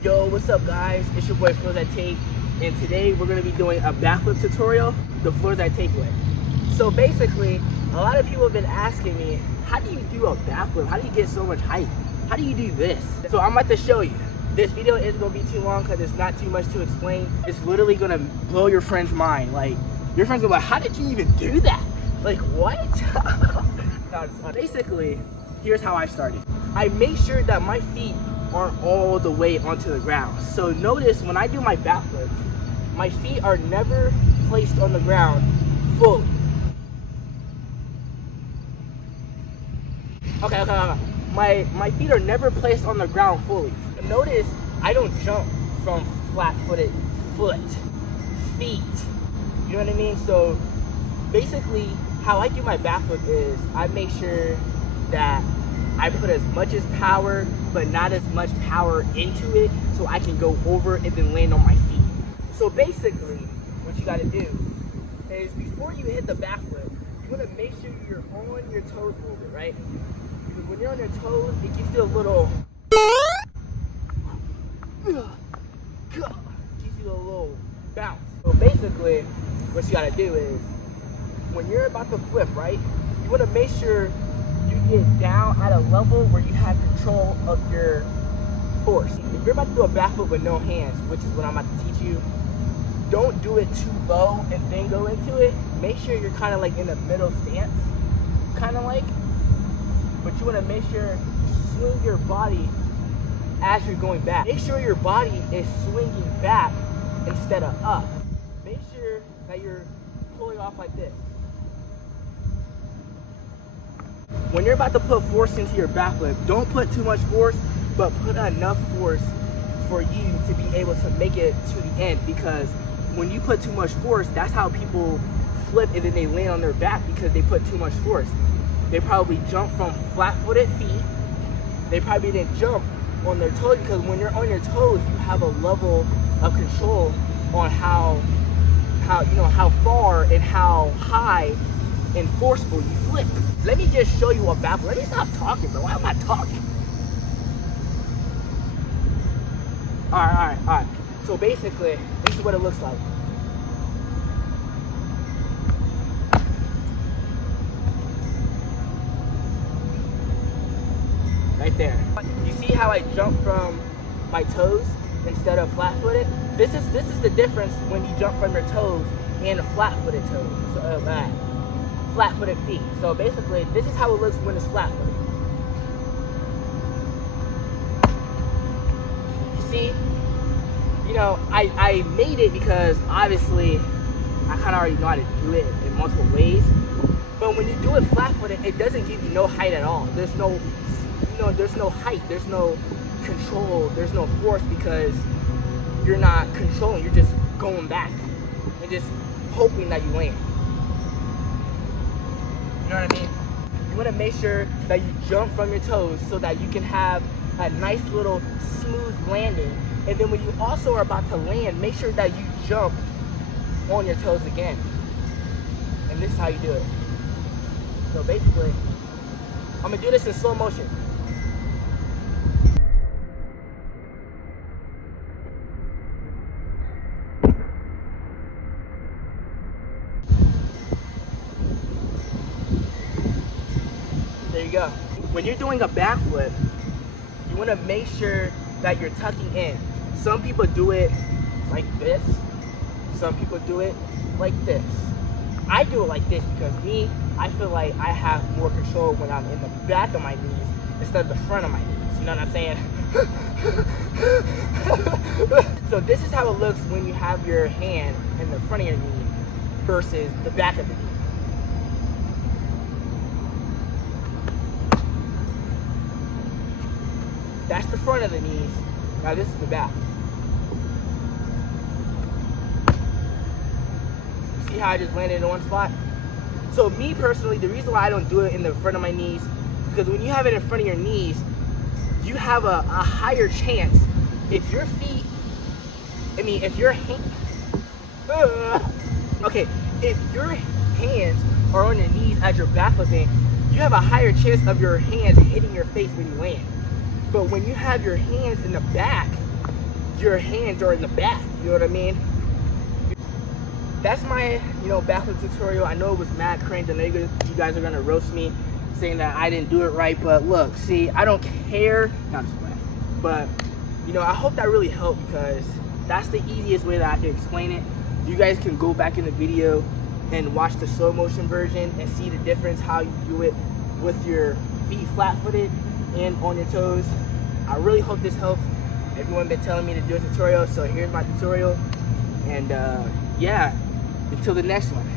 Yo, what's up guys? It's your boy Floorzitake, and today we're going to be doing a backflip tutorial the Floorzitake way. So basically, a lot of people have been asking me, how do you do a backflip? How do you get so much height? How do you do this? So I'm about to show you. This video isn't going to be too long because it's not too much to explain. It's literally going to blow your friend's mind. Like, your friend's going to be like, how did you even do that? Like, what? No, basically, here's how I started. I made sure that my feet aren't all the way onto the ground. So notice when I do my backflips, my feet are never placed on the ground fully. Okay. My feet are never placed on the ground fully. Notice I don't jump from flat-footed feet. You know what I mean? So basically how I do my backflip is I make sure that I put as much as power, but not as much power into it, so I can go over and then land on my feet. So basically, what you gotta do is before you hit the backflip, you wanna make sure you're on your toes a little bit, right? Because when you're on your toes, it gives you a little, bounce. So basically, what you gotta do is, when you're about to flip, right, you wanna make sure you get down at a level where you have control of your force. If you're about to do a backflip with no hands, which is what I'm about to teach you, don't do it too low and then go into it. Make sure you're kind of like in a middle stance, kind of like, but you want to make sure you swing your body as you're going back. Make sure your body is swinging back instead of up. Make sure that you're pulling off like this. When you're about to put force into your backflip, don't put too much force, but put enough force for you to be able to make it to the end, because when you put too much force, that's how people flip and then they land on their back, because they put too much force. They probably jump from flat-footed feet. They probably didn't jump on their toes, because when you're on your toes, you have a level of control on how far and how high and forceful you flip. Let me just show you a backflip. Let me stop talking, bro. Why am I talking? All right. So basically, this is what it looks like. Right there. You see how I jump from my toes instead of flat-footed? This is the difference when you jump from your toes and flat-footed toes. So, flat-footed feet. So basically, this is how it looks when it's flat-footed. You see, I made it because obviously I kind of already know how to do it in multiple ways. But when you do it flat-footed, it doesn't give you no height at all. There's no, there's no height. There's no control. There's no force, because you're not controlling. You're just going back and just hoping that you land. You know what I mean? You want to make sure that you jump from your toes so that you can have a nice little smooth landing. And then when you also are about to land, make sure that you jump on your toes again. And this is how you do it. So basically, I'm going to do this in slow motion. There you go. When you're doing a backflip, you want to make sure that you're tucking in. Some people do it like this. Some people do it like this. I do it like this because I feel like I have more control when I'm in the back of my knees instead of the front of my knees. You know what I'm saying? So this is how it looks when you have your hand in the front of your knee versus the back of the knee. That's the front of the knees. Now this is the back. You see how I just landed in one spot? So me personally, the reason why I don't do it in the front of my knees is because when you have it in front of your knees, you have a higher chance. If your feet, if your hand, if your hands are on your knees as you're backflipping, you have a higher chance of your hands hitting your face when you land. But when you have your hands in the back, your hands are in the back, you know what I mean? That's my, backflip tutorial. I know it was mad cringe. I know you guys are gonna roast me saying that I didn't do it right, but look, see, I don't care. Not just playing. But, I hope that really helped, because that's the easiest way that I can explain it. You guys can go back in the video and watch the slow motion version and see the difference, how you do it with your feet flat-footed and on your toes. I really hope this helps. Everyone been telling me to do a tutorial, so here's my tutorial. And yeah, until the next one.